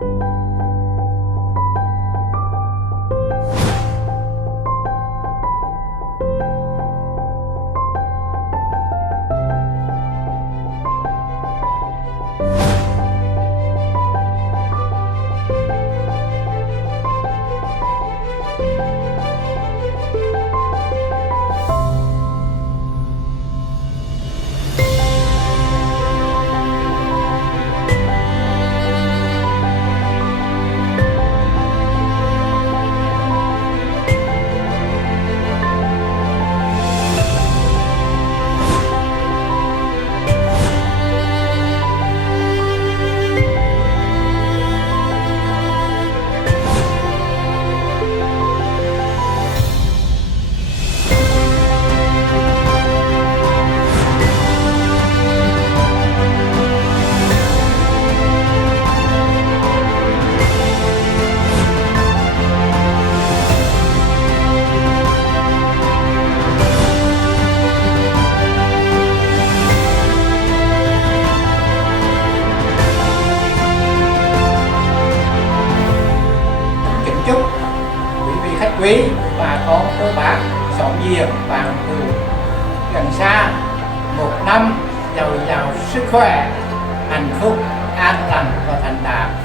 Chúc quý vị khách quý, bà con cô bác xóm giềng bạn hữu gần xa một năm giàu giàu sức khỏe, hạnh phúc, an lành và thành đạt.